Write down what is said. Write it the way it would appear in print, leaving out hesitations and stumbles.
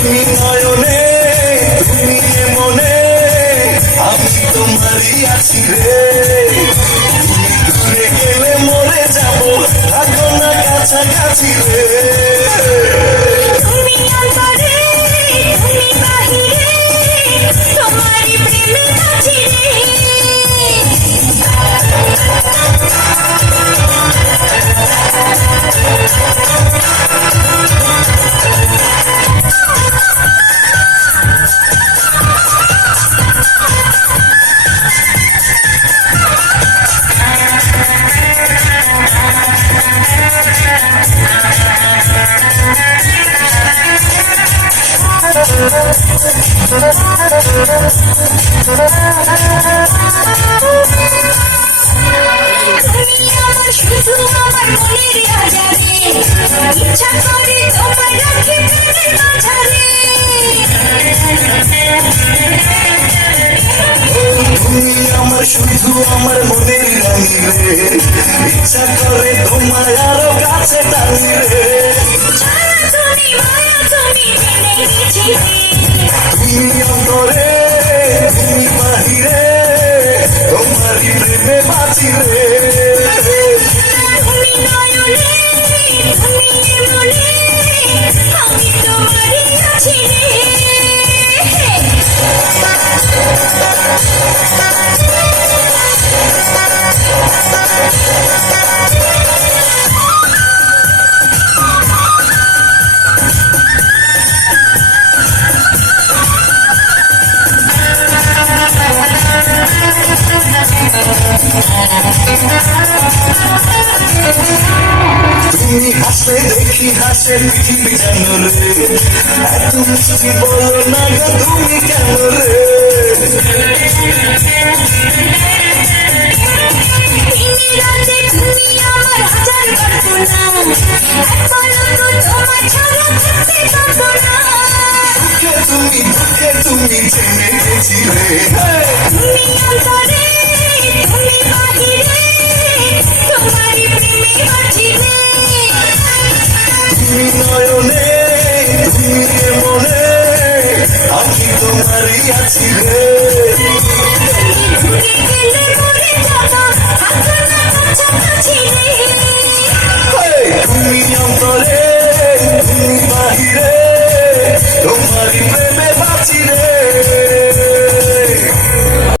তুমি নয়নে তুমি মনে আমি তোমারই আছি রে তুমি দূরে গেলে মরে যাবো থাকো না কাছাকাছি রে তুমি অন্তরে তুমি বাহিরে তোমারই প্রেমে আছি রে শুধু আমার মনের রাজারে ইচ্ছা করে তোমার রাখি প্রেমের মাঝারে তুমি আমার শুধু আমার মনের রানী রে ইচ্ছা করে তোমার আরো কাছে টানি রে তুমি মায়া তুমি জেনে গেছি তুমি অন্তরে তুমি বাহিরে তোমারই প্রেমে বাঁচি রে তুমি নয়নে তুমি মনে আমি তোমারই আছি রে তুমি হাসলে দেখি হাসে পৃথিবী জানো রে এত মিষ্টি বলো না গো তুমি কেন রে তুমি আমার হাজার কল্পনা এক পলক তোমার ছাড়া থাকতে পারবো না দুঃখে তুমি জেনে গেছি রে তুমি অন্তরে তুমি বাহিরে তোমারই প্রেমে বাঁচি রে